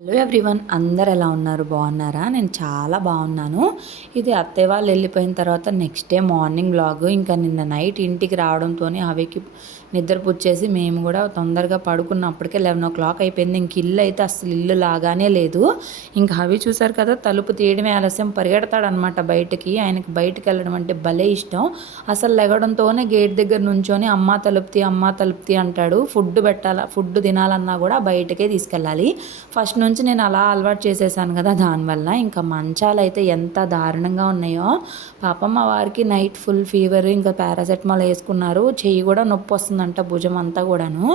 Hello everyone అందరు ఎలా ఉన్నారు? బాగున్నారా? నేను చాలా బాగున్నాను. ఇది అత్తయ్య వాళ్ళు వెళ్ళిపోయిన తర్వాత నెక్స్ట్ డే మార్నింగ్ బ్లాగ్ ఇంకా నిన్న నైట్ ఇంటికి రావడంతోనే అవికి నిద్ర పుచ్చేసి మేము కూడా తొందరగా పడుకున్నప్పటికే లెవెన్ ఓ క్లాక్ అయిపోయింది. ఇంక ఇల్లు అయితే అసలు ఇల్లు లాగానే లేదు. ఇంకా అవి చూసారు కదా తలుపు తీయడమే ఆలస్యం. పరిగెడతాడనమాట బయటికి. ఆయనకి బయటకు వెళ్ళడం అంటే భలే ఇష్టం. అసలు లెగడంతోనే గేట్ దగ్గర నుంచొని అమ్మ తలుపుతి అమ్మ తలుపుతి అంటాడు. ఫుడ్ పెట్టాలా ఫుడ్ తినాలన్నా కూడా బయటకే తీసుకెళ్ళాలి. ఫస్ట్ నుంచి నేను అలా అలవాటు చేసేసాను కదా దానివల్ల. ఇంకా మంచాలు అయితే ఎంత దారుణంగా ఉన్నాయో. పాపం వారికి నైట్ ఫుల్ ఫీవర్ ఇంకా పారాసెటమాల్ వేసుకున్నారు. చెయ్యి కూడా నొప్పి వస్తుంది వస్తుందంట భుజం అంతా కూడాను.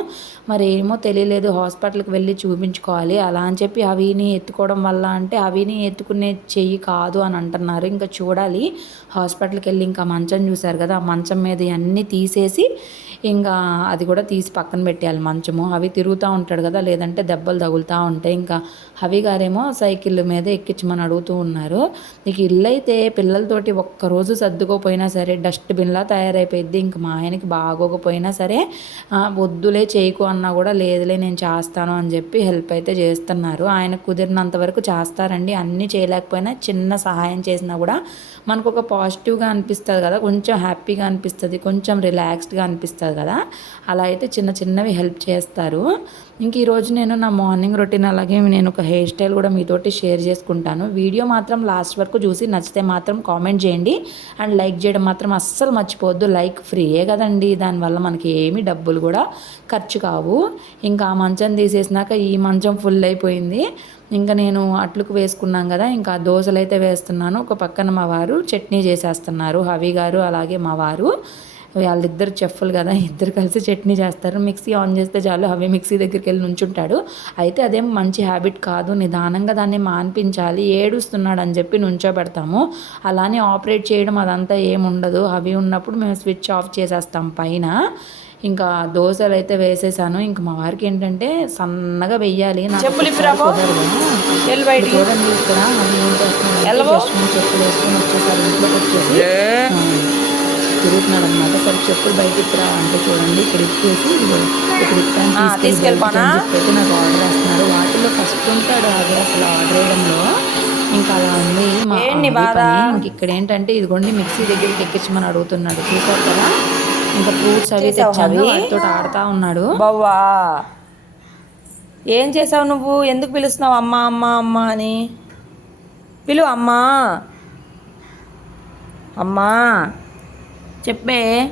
మరి ఏమో తెలియలేదు హాస్పిటల్కి వెళ్ళి చూపించుకోవాలి అలా అని చెప్పి అవిని ఎత్తుకోవడం వల్ల అంటే అవిని ఎత్తుకునే చెయ్యి కాదు అని అంటున్నారు. ఇంకా చూడాలి హాస్పిటల్కి వెళ్ళి ఇంకా మంచం చూశారు కదా ఆ మంచం మీద అన్నీ తీసేసి ఇంకా అది కూడా తీసి పక్కన పెట్టేయాలి మంచము. అవి తిరుగుతూ ఉంటాడు కదా లేదంటే దెబ్బలు తగులుతూ ఉంటాయి. ఇంకా హవి గారేమో సైకిల్ మీద ఎక్కించమని అడుగుతూ ఉన్నారు. నీకు ఇల్లు అయితే పిల్లలతోటి ఒక్కరోజు సర్దుకోపోయినా సరే డస్ట్బిన్లా తయారైపోయింది ఇంక మా ఆయనకి బాగోకపోయినా సరే వద్దులే చేయకు అన్నా కూడా లేదులే నేను చేస్తాను అని చెప్పి హెల్ప్ అయితే చేస్తున్నారు. ఆయన కుదిరినంత వరకు చేస్తారండి. అన్నీ చేయలేకపోయినా చిన్న సహాయం చేసినా కూడా మనకు ఒక పాజిటివ్గా అనిపిస్తుంది కదా కొంచెం హ్యాపీగా అనిపిస్తుంది కొంచెం రిలాక్స్డ్గా అనిపిస్తుంది కదా. అలా అయితే చిన్న చిన్నవి హెల్ప్ చేస్తారు. ఇంక ఈరోజు నేను నా మార్నింగ్ రొటీన్ అలాగే నేను ఒక హెయిర్ స్టైల్ కూడా మీతోటి షేర్ చేసుకుంటాను. వీడియో మాత్రం లాస్ట్ వరకు చూసి నచ్చితే మాత్రం కామెంట్ చేయండి. అండ్ లైక్ చేయడం మాత్రం అస్సలు మర్చిపోవద్దు. లైక్ ఫ్రీయే కదండి. దానివల్ల మనకి ఏమి డబ్బులు కూడా ఖర్చు కావు. ఇంకా ఆ మంచం తీసేసినాక ఈ మంచం ఫుల్ అయిపోయింది. ఇంకా నేను అట్లుకు వేసుకున్నాం కదా. ఇంకా దోశలు అయితే వేస్తున్నాను. ఒక పక్కన మా వారు చట్నీ చేసేస్తున్నారు. హవి గారు అలాగే మా వారు. వాళ్ళిద్దరు చెఫ్లు కదా ఇద్దరు కలిసి చట్నీ చేస్తారు. మిక్సీ ఆన్ చేస్తే చాలు అవి మిక్సీ దగ్గరికి వెళ్ళి నుంచుంటాడు. అయితే అదేం మంచి హ్యాబిట్ కాదు నిదానంగా దాన్ని మాన్పించాలి ఏడుస్తున్నాడు అని చెప్పి నుంచోబెడతాము. అలానే ఆపరేట్ చేయడం అదంతా ఏముండదు. అవి ఉన్నప్పుడు మేము స్విచ్ ఆఫ్ చేసేస్తాం పైన. ఇంకా దోశలు అయితే వేసేసాను. ఇంకా మా వారికి ఏంటంటే సన్నగా వెయ్యాలి. చెప్పులు. చూడండి ఇక్కడ చెప్పులు వేసుకొని వచ్చేసారు. ఇంట్లోకి వచ్చేసి. తిరుగుతున్నాడు అనమాట సరే చెప్పులు బయటికి రా అంటే చూడండి ఇక్కడ ఇదిగో ఇక్కడ చెప్పి నాకు ఆర్డర్ వేస్తున్నారు. వాటిలో ఫస్ట్ ఉంటాడు అది అసలు ఆర్డర్ వేయడంలో. ఇంకా అలా ఉంది. ఏంటి బాధ? ఇంక ఇక్కడ ఏంటంటే ఇదిగోండి మిక్సీ దగ్గరికి ఎక్కించమని అడుగుతున్నాడు. చూసారు కదా? ఇంకా ఫ్రూట్స్ అవి అవి? వాటితో ఆడుతూ ఉన్నాడు. బవ్వా? ఏం చేసావు నువ్వు? ఎందుకు పిలుస్తున్నావు అమ్మా అమ్మా అమ్మా అని? పిలు అమ్మా. అమ్మా. చెప్పే.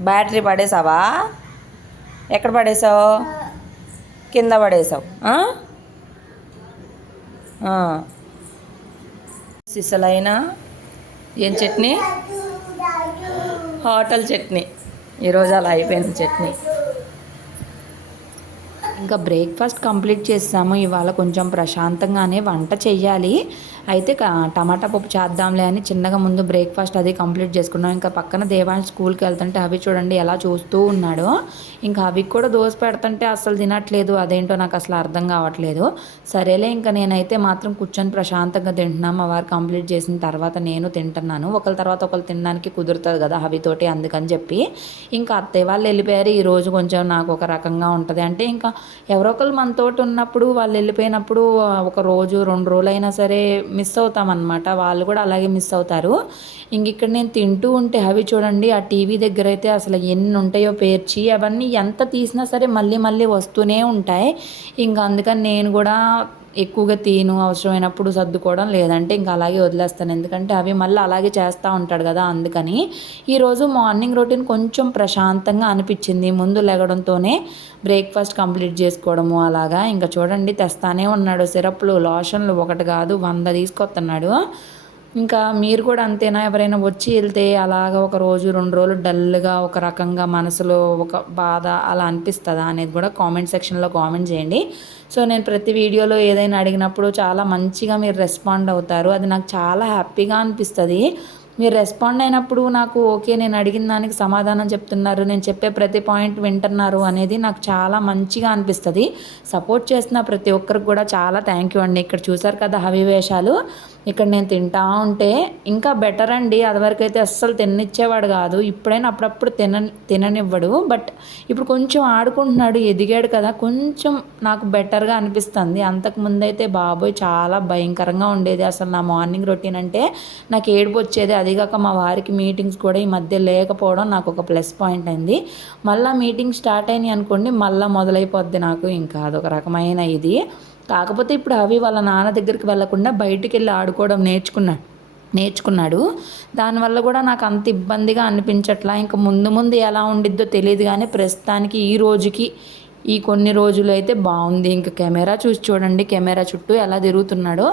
బ్యాటరీ పడేసావా? ఎక్కడ పడేసావు? కింద పడేసావు. ఆ? సిసలైన ఏం చట్నీ? హోటల్ చట్నీ. ఈరోజు అలా అయిపోయింది చట్నీ. ఇంకా బ్రేక్ఫాస్ట్ కంప్లీట్ చేసాము ఇవాళ కొంచెం ప్రశాంతంగానే వంట చేయాలి అయితే టమాటా పప్పు చేద్దాంలే అని చిన్నగా ముందు బ్రేక్ఫాస్ట్ అది కంప్లీట్ చేసుకున్నాం. ఇంకా పక్కన దేవాన్ స్కూల్కి వెళ్తుంటే అవి చూడండి ఎలా చూస్తూ ఉన్నాడు. ఇంకా అవి కూడా దోశ పెడుతుంటే అసలు తినట్లేదు. అదేంటో నాకు అసలు అర్థం కావట్లేదు. సరేలే ఇంకా నేనైతే మాత్రం కూర్చొని ప్రశాంతంగా తింటున్నాం. మా వారు కంప్లీట్ చేసిన తర్వాత నేను తింటున్నాను. ఒకరి తర్వాత ఒకరు తినడానికి కుదురుతుంది కదా అవితోటి అందుకని చెప్పి. ఇంకా అత్తయ్య వాళ్ళు వెళ్ళిపోయారు. ఈరోజు కొంచెం నాకు ఒక రకంగా ఉంటుంది. అంటే ఇంకా ఎవరో ఒకరు మనతోటి ఉన్నప్పుడు వాళ్ళు వెళ్ళిపోయినప్పుడు ఒక రోజు రెండు రోజులు అయినా సరే మిస్ అవుతామన్నమాట. వాళ్ళు కూడా అలాగే మిస్ అవుతారు. ఇంక ఇక్కడ నేను తింటూ ఉంటే అవి చూడండి ఆ టీవీ దగ్గర అయితే అసలు ఎన్ని ఉంటాయో పేర్చి అవన్నీ ఎంత తీసినా సరే మళ్ళీ మళ్ళీ వస్తూనే ఉంటాయి. ఇంకా అందుకని నేను కూడా ఎక్కువగా తీను అవసరమైనప్పుడు సర్దుకోవడం లేదంటే ఇంకా అలాగే వదిలేస్తాను. ఎందుకంటే అవి మళ్ళీ అలాగే చేస్తూ ఉంటాడు కదా అందుకని. ఈరోజు మార్నింగ్ రొటీన్ కొంచెం ప్రశాంతంగా అనిపించింది. ముందు లెగడంతోనే బ్రేక్ఫాస్ట్ కంప్లీట్ చేసుకోవడము అలాగా. ఇంకా చూడండి తెస్తానే ఉన్నాడు. సిరప్లు లోషన్లు ఒకటి కాదు వంద తీసుకొస్తున్నాడు. ఇంకా మీరు కూడా అంతేనా? ఎవరైనా వచ్చి వెళ్తే అలాగ ఒక రోజు రెండు రోజులు డల్గా ఒక రకంగా మనసులో ఒక బాధ అలా అనిపిస్తుందా అనేది కూడా కామెంట్ సెక్షన్లో కామెంట్ చేయండి. సో నేను ప్రతి వీడియోలో ఏదైనా అడిగినప్పుడు చాలా మంచిగా మీరు రెస్పాండ్ అవుతారు. అది నాకు చాలా హ్యాపీగా అనిపిస్తుంది. మీరు రెస్పాండ్ అయినప్పుడు నాకు ఓకే నేను అడిగిన దానికి సమాధానం చెప్తున్నారు. నేను చెప్పే ప్రతి పాయింట్ వింటున్నారు అనేది నాకు చాలా మంచిగా అనిపిస్తుంది. సపోర్ట్ చేస్తున్న ప్రతి ఒక్కరికి కూడా చాలా థ్యాంక్ యూ అండి. ఇక్కడ చూసారు కదా హవివేషాలు వేషాలు. ఇక్కడ నేను తింటా ఉంటే ఇంకా బెటర్ అండి. అదివరకైతే అస్సలు తిననిచ్చేవాడు కాదు. ఇప్పుడైనా అప్పుడప్పుడు తిన తిననివ్వడు. బట్ ఇప్పుడు కొంచెం ఆడుకుంటున్నాడు ఎదిగాడు కదా కొంచెం నాకు బెటర్గా అనిపిస్తుంది. అంతకు ముందైతే బాబోయ్ చాలా భయంకరంగా ఉండేది అసలు నా మార్నింగ్ రొటీన్ అంటే. నాకు ఏడుపు వచ్చేది అదిగాక మా వారికి మీటింగ్స్ కూడా ఈ మధ్య లేకపోవడం నాకు ఒక ప్లస్ పాయింట్ అయింది. మళ్ళీ మీటింగ్ స్టార్ట్ అయినాయి అనుకోండి మళ్ళీ మొదలైపోద్ది నాకు. ఇంకా అదొక రకమైన ఇది. కాకపోతే ఇప్పుడు అవి వాళ్ళ నాన్న దగ్గరికి వెళ్ళకుండా బయటికి వెళ్ళి ఆడుకోవడం నేర్చుకున్నాడు నేర్చుకున్నాడు. దానివల్ల కూడా నాకు అంత ఇబ్బందిగా అనిపించట్లా. ఇంకా ముందు ముందు ఎలా ఉండిద్దో తెలియదు కానీ ప్రస్తుతానికి ఈ రోజుకి ఈ కొన్ని రోజులు అయితే బాగుంది. ఇంకా కెమెరా చూసి చూడండి. కెమెరా చుట్టూ ఎలా తిరుగుతున్నాడో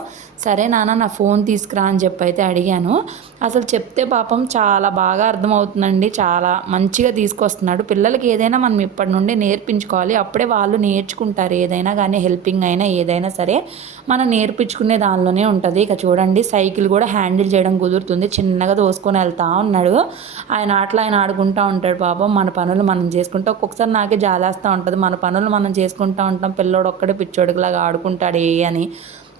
సరే నాన్న నా ఫోన్ తీసుకురా అని చెప్పి అయితే అడిగాను. అసలు చెప్తే పాపం చాలా బాగా అర్థమవుతుందండి. చాలా మంచిగా తీసుకొస్తున్నాడు. పిల్లలకి ఏదైనా మనం ఇప్పటి నుండి నేర్పించుకోవాలి. అప్పుడే వాళ్ళు నేర్చుకుంటారు. ఏదైనా కానీ హెల్పింగ్ అయినా ఏదైనా సరే మనం నేర్పించుకునే దానిలోనే ఉంటుంది. ఇక చూడండి సైకిల్ కూడా హ్యాండిల్ చేయడం కుదురుతుంది. చిన్నగా దోసుకొని వెళ్తా ఉన్నాడు. ఆయన ఆటలు ఆయన ఆడుకుంటూ ఉంటాడు పాపం. మన పనులు మనం చేసుకుంటే ఒక్కొక్కసారి నాకే జాలేస్తూ ఉంటుంది. మన పనులు మనం చేసుకుంటూ ఉంటాం. పిల్లోడు ఒక్కడే పిచ్చోడికిలాగా ఆడుకుంటాడే అని.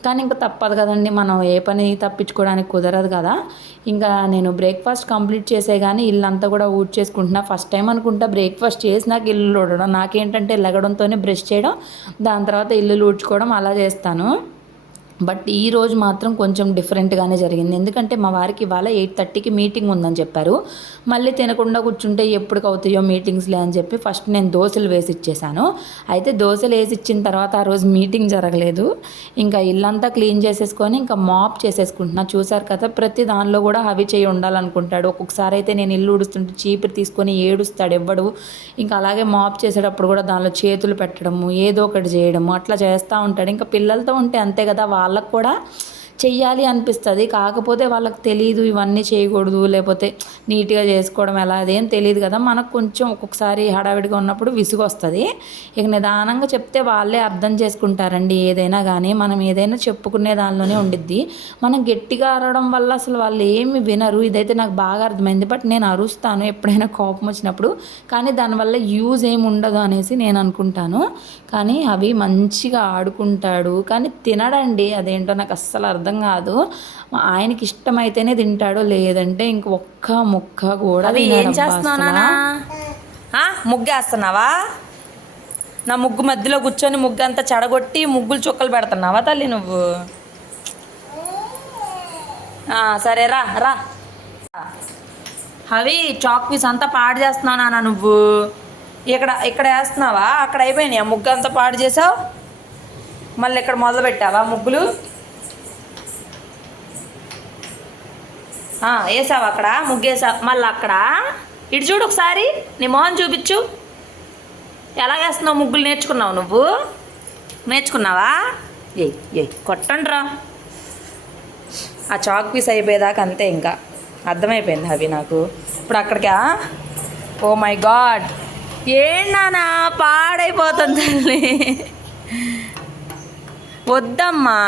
కానీ ఇంకా తప్పదు కదండి. మనం ఏ పని తప్పించుకోవడానికి కుదరదు కదా. ఇంకా నేను బ్రేక్ఫాస్ట్ కంప్లీట్ చేసే కానీ ఇల్లంతా కూడా ఊడ్ చేసుకుంటున్నా ఫస్ట్ టైం అనుకుంటా బ్రేక్ఫాస్ట్ చేసి నాకు ఇల్లు ఊడడం. నాకేంటంటే లెగడంతోనే బ్రష్ చేయడం. దాని తర్వాత ఇల్లు ఊడ్చుకోవడం అలా చేస్తాను. బట్ ఈ రోజు మాత్రం కొంచెం డిఫరెంట్గానే జరిగింది. ఎందుకంటే మా వారికి ఇవాళ ఎయిట్ థర్టీకి మీటింగ్ ఉందని చెప్పారు. మళ్ళీ తినకుండా కూర్చుంటే ఎప్పటికి అవుతాయో మీటింగ్స్లే అని చెప్పి ఫస్ట్ నేను దోశలు వేసి ఇచ్చేసాను. అయితే దోశలు వేసి ఇచ్చిన తర్వాత ఆ రోజు మీటింగ్ జరగలేదు. ఇంకా ఇల్లంతా క్లీన్ చేసేసుకొని ఇంకా మాప్ చేసేసుకుంటున్నా. చూసారు కదా ప్రతి దానిలో కూడా హవి చేయి ఉండాలనుకుంటాడు. ఒక్కొక్కసారి అయితే నేను ఇల్లు ఉడుస్తుంటే చీపురు తీసుకొని ఏడుస్తాడు ఎవ్వడు. ఇంకా అలాగే మాప్ చేసేటప్పుడు కూడా దానిలో చేతులు పెట్టడము ఏదో ఒకటి చేయడము అట్లా చేస్తూ ఉంటాడు. ఇంకా పిల్లలతో ఉంటే అంతే కదా వాళ్ళకు కూడా చెయ్యాలి అనిపిస్తుంది. కాకపోతే వాళ్ళకి తెలియదు ఇవన్నీ చేయకూడదు లేకపోతే నీట్గా చేసుకోవడం ఎలా అదేం తెలియదు కదా. మనకు కొంచెం ఒక్కొక్కసారి హడావిడిగా ఉన్నప్పుడు విసుగు వస్తుంది ఇక నిదానంగా చెప్తే వాళ్ళే అర్థం చేసుకుంటారండి ఏదైనా కానీ మనం ఏదైనా చెప్పుకునే దానిలోనే ఉండిద్ది. మనం గట్టిగా అరవడం వల్ల అసలు వాళ్ళు ఏమి వినరు. ఇదైతే నాకు బాగా అర్థమైంది. బట్ నేను అరుస్తాను ఎప్పుడైనా కోపం వచ్చినప్పుడు. కానీ దానివల్ల యూజ్ ఏమి ఉండదు అనేసి నేను అనుకుంటాను. కానీ అవి మంచిగా ఆడుకుంటాడు. కానీ తినడండి. అదేంటో నాకు అస్సలు అర్థం కాదు. ఆయనకి ఇష్టమైతేనే తింటాడు లేదంటే ఇంక ఒక్క ముక్క కూడా అవి ఏం తినడబ్బా చేస్తున్నావు అసలు. నానా? ఆ, ముగ్గేస్తున్నావా? నా ముగ్గు మధ్యలో కూర్చొని ముగ్గు అంతా చెడగొట్టి ముగ్గులు చుక్కలు పెడుతున్నావా తల్లి నువ్వు? ఆ, సరే రా రా. అవి చాక్ పీస్ అంతా పాడు చేస్తున్నావు నాన్న నువ్వు. ఇక్కడ ఇక్కడ వేస్తున్నావా? అక్కడ అయిపోయినాయి ముగ్గు అంతా పాడు చేసావు? మళ్ళీ ఇక్కడ మొదలు పెట్టావా ముగ్గులు? వేసావు అక్కడ? ముగ్గేసావు మళ్ళీ అక్కడ? ఇటు చూడు ఒకసారి నీ మొహం చూపించు. ఎలా వేస్తున్నావు ముగ్గులు? నేర్చుకున్నావు నువ్వు? నేర్చుకున్నావా? ఏయ్ ఏయ్ కొట్టండ్రా. ఆ చాక్ పీస్ అయిపోయేదాకా అంతే ఇంకా. అర్థమైపోయింది అవి నాకు. ఇప్పుడు అక్కడికా? Oh my God. ఏంటన్నా పాడైపోతుంది తల్లి. వద్దమ్మా.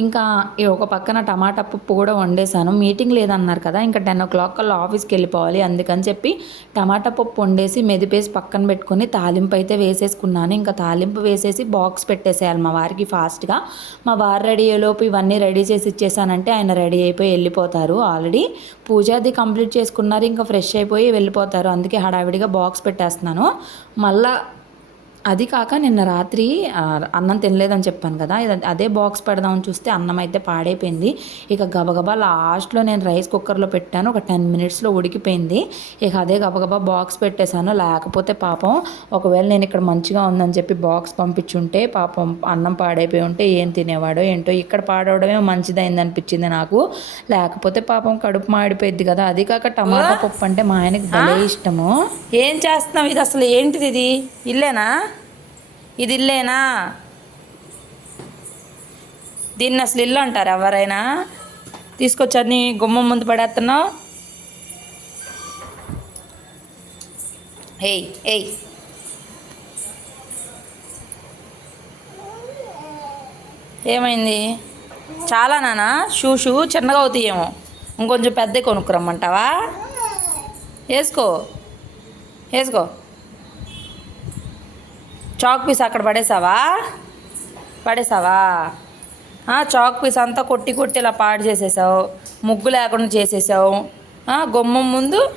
ఇంకా ఈ ఒక పక్కన టమాటా పప్పు కూడా వండేసాను మీటింగ్ లేదన్నారు కదా ఇంకా టెన్ ఓ క్లాక్ కల్లా ఆఫీస్కి వెళ్ళిపోవాలి. అందుకని చెప్పి టమాటా పప్పు వండేసి మెదిపేసి పక్కన పెట్టుకొని తాలింపు అయితే వేసేసుకున్నాను. ఇంకా తాలింపు వేసేసి బాక్స్ పెట్టేసేయాలి మా వారికి ఫాస్ట్గా. మా వారు రెడీ అయ్యేలోపు ఇవన్నీ రెడీ చేసి ఇచ్చేసానంటే ఆయన రెడీ అయిపోయి వెళ్ళిపోతారు. ఆల్రెడీ పూజ అది కంప్లీట్ చేసుకున్నారు. ఇంకా ఫ్రెష్ అయిపోయి వెళ్ళిపోతారు. అందుకే హడావిడిగా బాక్స్ పెట్టేస్తున్నాను. మళ్ళీ అది కాక నిన్న రాత్రి అన్నం తినలేదని చెప్పాను కదా అదే బాక్స్ పెడదామని చూస్తే అన్నం అయితే పాడైపోయింది. ఇక గబగబా లాస్ట్లో నేను రైస్ కుక్కర్లో పెట్టాను ఒక టెన్ మినిట్స్లో ఉడికిపోయింది. ఇక అదే గబగబా బాక్స్ పెట్టేశాను. లేకపోతే పాపం ఒకవేళ నేను ఇక్కడ మంచిగా ఉందని చెప్పి బాక్స్ పంపించుంటే పాపం అన్నం పాడైపోయి ఉంటే ఏం తినేవాడో ఏంటో ఇక్కడ పాడవడమే మంచిదైంది అనిపించింది నాకు. లేకపోతే పాపం కడుపు మాడిపోయింది కదా అది కాక టమాటా పప్పు అంటే మా ఆయనకి భలే ఇష్టము. ఏం చేస్తున్నావు ఇది అసలు? ఏంటిది ఇది? ఇల్లేనా? ఇది ఇల్లేనా దీన్ని అసలు ఇల్లు అంటారు ఎవరైనా? తీసుకొచ్చారు నీ గుమ్మం ముందు పడేస్తున్నావు. ఏయ్ ఏయ్. ఏమైంది? చాలా నానా? షూ షూ చిన్నగా అవుతాయేమో ఇంకొంచెం పెద్ద కొనుక్కురమ్మంటావా? వేసుకో. వేసుకో. చాక్ పీస్ అక్కడ పడేసావా? పడేసావా? చాక్ పీస్ అంతా కొట్టి కొట్టి ఇలా పాడు చేసేసావు. ముగ్గు లేకుండా చేసేసావు. గుమ్మం ముందు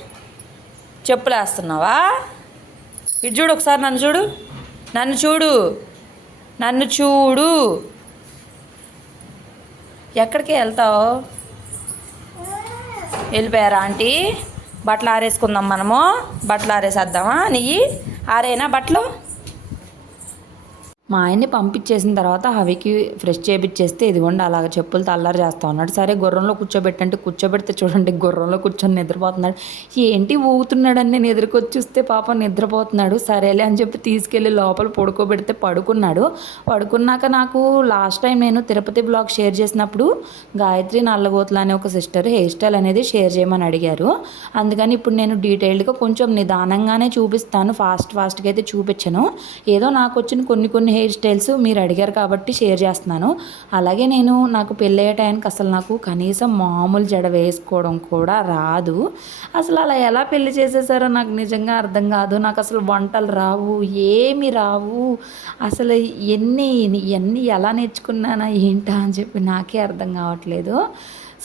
చెప్పులు వేస్తున్నావా ఇటు చూడు ఒకసారి నన్ను చూడు. నన్ను చూడు. నన్ను చూడు. ఎక్కడికి వెళ్తావు? వెళ్ళిపోయారా ఆంటీ? బట్టలు ఆరేసుకుందాం మనము. బట్టలు ఆరేసేద్దామా? నెయ్యి? ఆరేనా బట్టలు? మా ఆయన్ని పంపించేసిన తర్వాత హవికి ఫ్రెష్ చేపిచ్చేస్తే ఇదిగోండి అలాగ చెప్పులు తల్లారు చేస్తా ఉన్నాడు. సరే గుర్రంలో కూర్చోబెట్టంటే కూర్చోబెడితే చూడండి గుర్రంలో కూర్చొని నిద్రపోతున్నాడు. ఏంటి ఊగుతున్నాడని నేను ఎదురుకొచ్చి చూస్తే పాప నిద్రపోతున్నాడు. సరేలే అని చెప్పి తీసుకెళ్ళి లోపల పడుకోబెడితే పడుకున్నాడు. పడుకున్నాక నాకు లాస్ట్ టైం నేను తిరుపతి బ్లాగ్ షేర్ చేసినప్పుడు గాయత్రి నల్లగోతుల అనే ఒక సిస్టర్ హెయిర్ స్టైల్ అనేది షేర్ చేయమని అడిగారు. అందుకని ఇప్పుడు నేను డీటెయిల్డ్గా కొంచెం నిదానంగానే చూపిస్తాను. ఫాస్ట్ ఫాస్ట్గా అయితే చూపించను. ఏదో నాకు వచ్చిన కొన్ని కొన్ని హెయిర్ స్టైల్స్ మీరు అడిగారు కాబట్టి షేర్ చేస్తున్నాను. అలాగే నేను నాకు పెళ్ళయ్యే టైంకి అసలు నాకు కనీసం మామూలు జడ వేసుకోవడం కూడా రాదు. అసలు అలా ఎలా పెళ్ళి చేసేసారో నాకు నిజంగా అర్థం కాదు. నాకు అసలు వంటలు రావు ఏమి రావు. అసలు ఎన్ని ఎన్ని ఎలా నేర్చుకున్నానా ఏంటా అని చెప్పి నాకే అర్థం కావట్లేదు.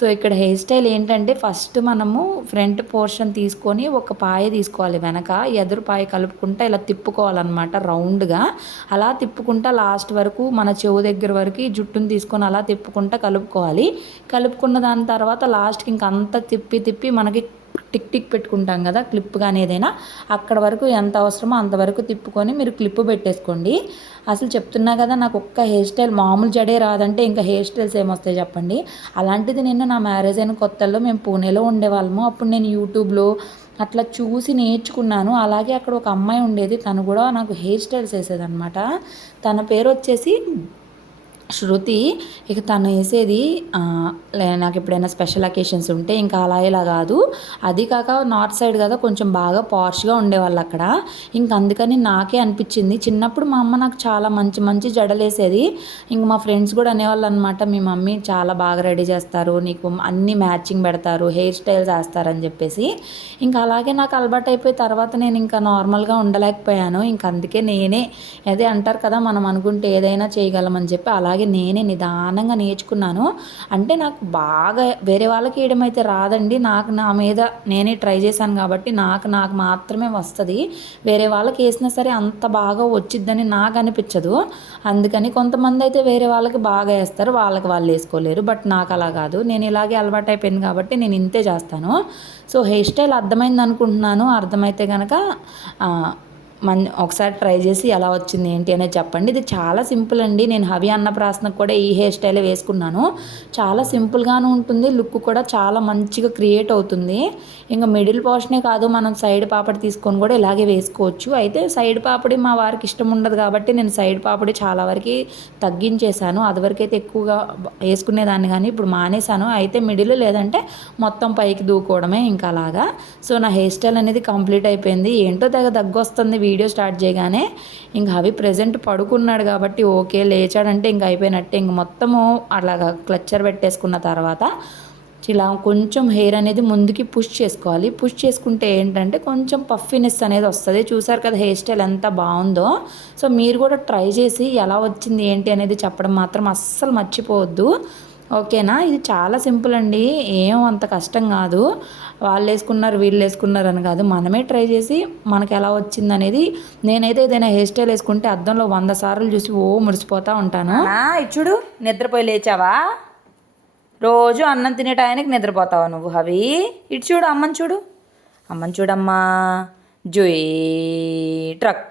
సో ఇక్కడ హెయిర్ స్టైల్ ఏంటంటే ఫస్ట్ మనము ఫ్రంట్ పోర్షన్ తీసుకొని ఒక పాయ తీసుకోవాలి వెనక ఎదురు పాయ కలుపుకుంటా ఇలా తిప్పుకోవాలన్నమాట రౌండ్గా. అలా తిప్పుకుంటా లాస్ట్ వరకు మన చెవు దగ్గర వరకు ఈ జుట్టును తీసుకొని అలా తిప్పుకుంటా కలుపుకోవాలి. కలుపుకున్న దాని తర్వాత లాస్ట్కి ఇంకంతా తిప్పి తిప్పి మనకి టిక్ టిక్ పెట్టుకుంటాం కదా క్లిప్ కానీ ఏదైనా. అక్కడ వరకు ఎంత అవసరమో అంతవరకు తిప్పుకొని మీరు క్లిప్ పెట్టేసుకోండి. అసలు చెప్తున్నా కదా నాకు ఒక్క హెయిర్ స్టైల్ మామూలు జడే రాదంటే ఇంకా హెయిర్ స్టైల్స్ ఏమొస్తాయి చెప్పండి. అలాంటిది నిన్న నా మ్యారేజ్ అయిన కొత్తల్లో మేము పూణేలో ఉండేవాళ్ళము. అప్పుడు నేను యూట్యూబ్లో అట్లా చూసి నేర్చుకున్నాను. అలాగే అక్కడ ఒక అమ్మాయి ఉండేది తను కూడా నాకు హెయిర్ స్టైల్స్ వేసేదనమాట తన పేరు వచ్చేసి శృతి ఇక తను వేసేది నాకు ఎప్పుడైనా స్పెషల్ అకేషన్స్ ఉంటే ఇంకా అలా ఇలా కాదు. అది కాక నార్త్ సైడ్ కదా కొంచెం బాగా పాష్గా ఉండేవాళ్ళు అక్కడ. ఇంక అందుకని నాకే అనిపించింది. చిన్నప్పుడు మా అమ్మ నాకు చాలా మంచి మంచి జడలేసేది ఇంక మా ఫ్రెండ్స్ కూడా అనేవాళ్ళు అనమాట మీ మమ్మీ చాలా బాగా రెడీ చేస్తారు నీకు అన్ని మ్యాచింగ్ పెడతారు హెయిర్ స్టైల్స్ వేస్తారని చెప్పేసి. ఇంకా అలాగే నాకు అలవాటు అయిపోయి తర్వాత నేను ఇంకా నార్మల్గా ఉండలేకపోయాను. ఇంక అందుకే నేనే అదే అంటారు కదా మనం అనుకుంటే ఏదైనా చేయగలమని చెప్పి అలాగే నేనే నిదానంగా నేర్చుకున్నాను. అంటే నాకు బాగా వేరే వాళ్ళకి వేయడం అయితే రాదండి. నాకు నా మీద నేనే ట్రై చేశాను కాబట్టి నాకు నాకు మాత్రమే వస్తుంది. వేరే వాళ్ళకి వేసినా సరే అంత బాగా వచ్చిద్దని నాకు అనిపించదు. అందుకని కొంతమంది అయితే వేరే వాళ్ళకి బాగా వేస్తారు. వాళ్ళకి వాళ్ళు వేసుకోలేరు. బట్ నాకు అలా కాదు. నేను ఇలాగే అలవాటు అయిపోయింది కాబట్టి నేను ఇంతే చేస్తాను. సో హెయిర్ స్టైల్ అర్థమైంది అనుకుంటున్నాను. అర్థమైతే కనుక మన్ ఒకసారి ట్రై చేసి ఎలా వచ్చింది ఏంటి అనేది చెప్పండి. ఇది చాలా సింపుల్ అండి. నేను హవి అన్నప్రాసనకు కూడా ఈ హెయిర్ స్టైలే వేసుకున్నాను. చాలా సింపుల్గాను ఉంటుంది. లుక్ కూడా చాలా మంచిగా క్రియేట్ అవుతుంది. ఇంకా మిడిల్ పోర్షనే కాదు మనం సైడ్ పాపడి తీసుకొని కూడా ఇలాగే వేసుకోవచ్చు. అయితే సైడ్ పాపడి మా వారికి ఇష్టం ఉండదు కాబట్టి నేను సైడ్ పాపడి చాలా వరకు తగ్గించేశాను. అది వరకైతే ఎక్కువగా వేసుకునేదాన్ని కానీ ఇప్పుడు మానేశాను. అయితే మిడిల్ లేదంటే మొత్తం పైకి దూకోవడమే ఇంకా అలాగా. సో నా హెయిర్ స్టైల్ అనేది కంప్లీట్ అయిపోయింది. ఏంటో తెగ దగ్గొస్తుంది వీడియో స్టార్ట్ చేయగానే ఇంకా అవి ప్రజెంట్ పడుకున్నాడు కాబట్టి ఓకే లేచాడంటే ఇంక అయిపోయినట్టే. ఇంక మొత్తము అలాగా క్లచ్చర్ పెట్టేసుకున్న తర్వాత ఇలా కొంచెం హెయిర్ అనేది ముందుకి పుష్ చేసుకోవాలి. పుష్ చేసుకుంటే ఏంటంటే కొంచెం పఫినెస్ అనేది వస్తుంది. చూసారు కదా హెయిర్ స్టైల్ ఎంత బాగుందో. సో మీరు కూడా ట్రై చేసి ఎలా వచ్చింది ఏంటి అనేది చెప్పడం మాత్రం అస్సలు మర్చిపోవద్దు. ఓకేనా? ఇది చాలా సింపుల్ అండి. ఏం అంత కష్టం కాదు. వాళ్ళు వేసుకున్నారు వీళ్ళు వేసుకున్నారు అని కాదు. మనమే ట్రై చేసి మనకి ఎలా వచ్చింది అనేది నేనైతే ఏదైనా హెయిర్ స్టైల్ వేసుకుంటే అద్దంలో వంద సార్లు చూసి ఓ మురిసిపోతూ ఉంటాను. ఇచ్చుడు నిద్రపోయి లేచావా? రోజు అన్నం తినే టయానికి నిద్రపోతావా నువ్వు హవి? ఇటు చూడు అమ్మని చూడు. అమ్మని చూడమ్మా. జుయ్ ట్రక్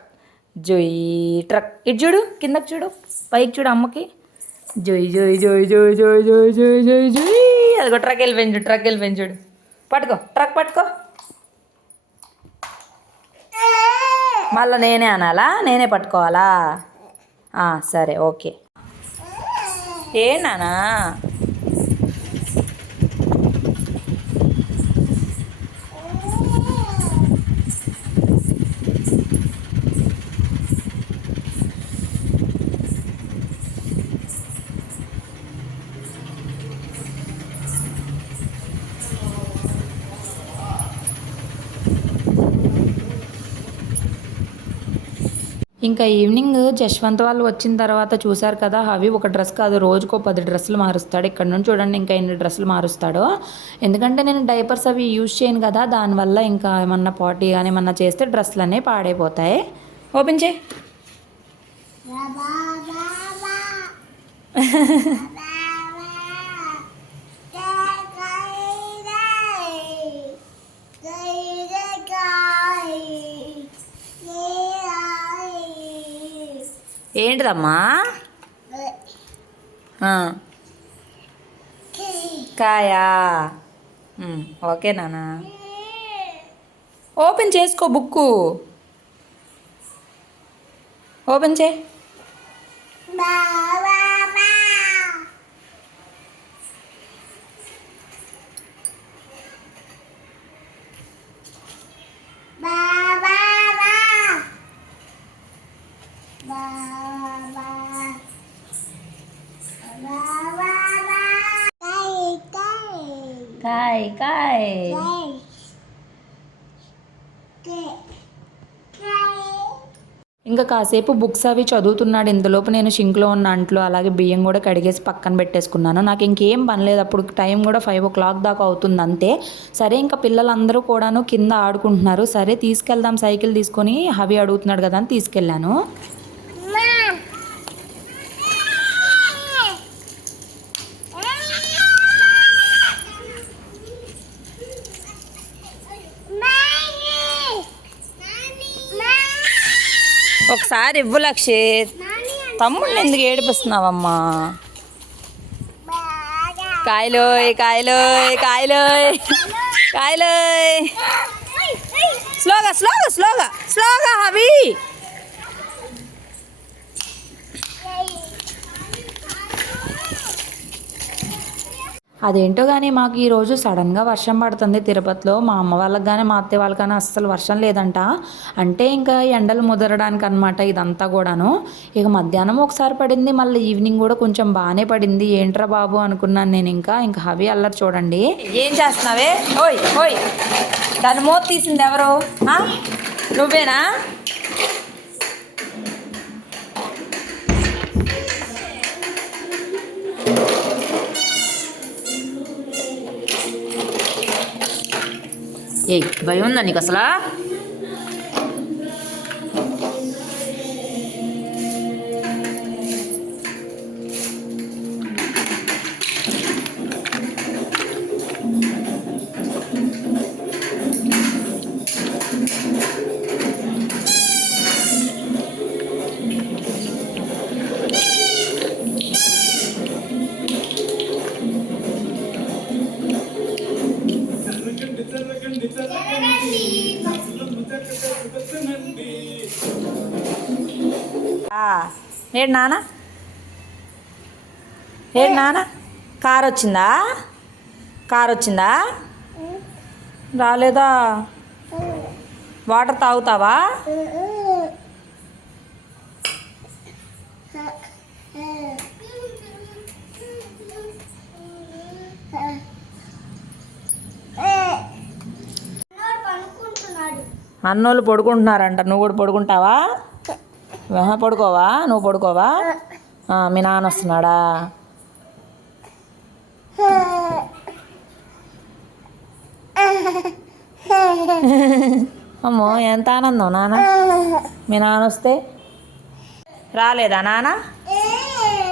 జుయ్ ట్రక్. ఇటు చూడు కిందకి చూడు పైకి చూడు అమ్మకి. జోయి జోయి జోయి జోయ్ జోయ్ జోయి జోయ్ జోయి జోయి అదిగో ట్రక్ వెళ్ళిపోయింది చూడు ట్రక్ వెళ్ళిపోయింది చూడు. పట్టుకో ట్రక్ పట్టుకో. మళ్ళీ నేనే అనాలా? నేనే పట్టుకోవాలా? సరే ఓకే. ఏ నానా? ఇంకా ఈవినింగ్ జశ్వంత్ వాళ్ళు వచ్చిన తర్వాత చూశారు కదా అవి ఒక డ్రెస్ కాదు రోజుకో పది డ్రెస్సులు మారుస్తాడు. ఇక్కడ నుంచి చూడండి ఇంకా ఎన్ని డ్రెస్సులు మారుస్తాడో. ఎందుకంటే నేను డైపర్స్ అవి యూజ్ చేయను కదా దానివల్ల ఇంకా ఏమన్నా పార్టీ కానీ ఏమన్నా చేస్తే డ్రెస్సులు అనేవి పాడైపోతాయి. ఓపెన్ చేయి. ఏంటిదమ్మా? కాయా? ఓకే నానా ఓపెన్ చేసుకో బుక్కు. ఓపెన్ చే. ఇంకా కాసేపు బుక్స్ అవి చదువుతున్నాడు. ఇంతలోపు నేను షింక్లో ఉన్న అంట్లు అలాగే బియ్యం కూడా కడిగేసి పక్కన పెట్టేసుకున్నాను. నాకు ఇంకేం పని లేదు. అప్పుడు టైం కూడా ఫైవ్ ఓ క్లాక్ దాకా అవుతుంది అంతే. సరే ఇంకా పిల్లలందరూ కూడాను కింద ఆడుకుంటున్నారు. సరే తీసుకెళ్దాం సైకిల్ తీసుకొని హవి అడుగుతున్నాడు కదా అని తీసుకెళ్ళాను. ఒకసారి ఇవ్వు లక్షిత్ తమ్ముడిని ఎందుకు ఏడిపిస్తున్నావమ్మా? కాయలోయ్ కాయలోయ్ కాయలోయ్ కాయలోయ్. స్లోగా స్లోగా స్లోగా స్లోగా హవి అదేంటో కానీ మాకు ఈరోజు సడన్గా వర్షం పడుతుంది తిరుపతిలో. మా అమ్మ వాళ్ళకి కానీ మా అత్తయ్య వాళ్ళకి కానీ అస్సలు వర్షం లేదంట. అంటే ఇంకా ఎండలు ముదరడానికి అనమాట ఇదంతా కూడాను. ఇక మధ్యాహ్నం ఒకసారి పడింది మళ్ళీ ఈవినింగ్ కూడా కొంచెం బాగానే పడింది. ఏంట్రా బాబు అనుకున్నాను నేను ఇంకా. ఇంకా హవి అల్లరి చూడండి. ఏం చేస్తున్నావే? ఓయ్ ఓయ్. దాని మూత తీసింది ఎవరు? నువ్వేనా? ఏయ్ భయం ఉందా నీకు అసలా? ఏడు నాన్న? ఏడు నాన్న? కార్ వచ్చిందా? కార్ వచ్చిందా? రాలేదా? వాటర్ తాగుతావా? అన్నోళ్ళు పడుకుంటున్నారంట. నువ్వు కూడా పడుకుంటావా? ఆహా, పడుకోవా? నువ్వు పడుకోవా? మీ నాన్న వస్తున్నాడా? అమ్మో ఎంత ఆనందం నాన్న. మీ నాన్న వస్తే? రాలేదా నాన్న?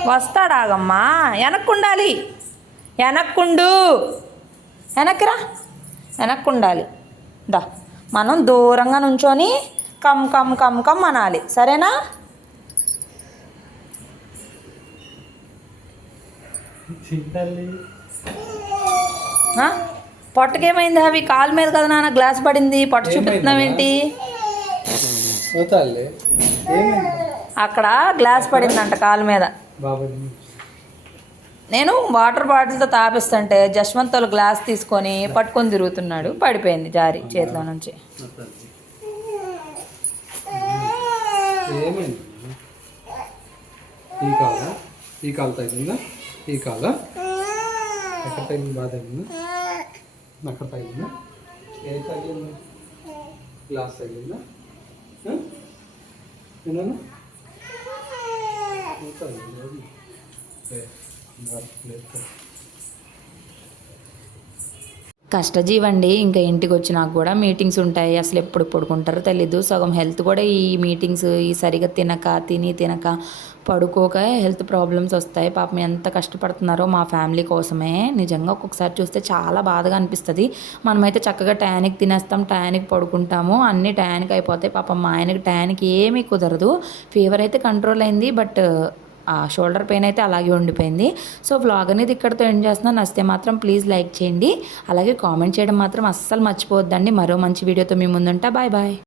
వస్తాడాగమ్మా. వెనక్కుండాలి. వెనక్కుండు. వెనక్కిరా వెనక్కుండాలి. దా. మనం దూరంగా నుంచొని కమ్ కమ్ కమ్ కమ్ అనాలి. సరేనా? పొట్టకేమైంది అవి? కాలు మీద కదా నాన్న గ్లాస్ పడింది. పొట్ట చూపిస్తున్నావేంటి పోతాలే ఏమైంది? అక్కడ గ్లాస్ పడిందంట కాలు మీద. నేను వాటర్ బాటిల్తో తాపిస్తుంటే జస్వంత్ వాళ్ళు గ్లాస్ తీసుకొని పట్టుకొని తిరుగుతున్నాడు. పడిపోయింది జారి చేతిలో నుంచి. ఈ కాల ఈ కాలు తగిలిందా ఈ కాల ఎక్కడ తగిలింది బాగా తగిలిందా ఎక్కడ తగిలిందా? ఏ తగిలిందా? గ్లాస్ తగిలిందా? ఆ? నేను కష్టజీవండి ఇంకా ఇంటికి వచ్చినాక కూడా మీటింగ్స్ ఉంటాయి. అసలు ఎప్పుడు పడుకుంటారో తెలీదు. సగం హెల్త్ కూడా ఈ మీటింగ్స్ ఈ సరిగా తినక తిని తినక పడుకోక హెల్త్ ప్రాబ్లమ్స్ వస్తాయి. పాపం ఎంత కష్టపడుతున్నారో మా ఫ్యామిలీ కోసమే. నిజంగా ఒక్కొక్కసారి చూస్తే చాలా బాధగా అనిపిస్తుంది. మనమైతే చక్కగా ట్యానిక్ తినేస్తాం టయానికి పడుకుంటాము. అన్ని టయానికి అయిపోతాయి పాపం మా ఆయనకి టయానికి ఏమీ కుదరదు. ఫీవర్ అయితే కంట్రోల్ అయింది. బట్ షోల్డర్ పెయిన్ అయితే అలాగే ఉండిపోయింది. సో వ్లాగ్ అనేది ఇక్కడితో ఎండ్ చేస్తున్నాను నచ్చితే మాత్రం ప్లీజ్ లైక్ చేయండి. అలాగే కామెంట్ చేయడం మాత్రం అస్సలు మర్చిపోవద్దండి. మరో మంచి వీడియోతో మీ ముందుంటా. Bye bye.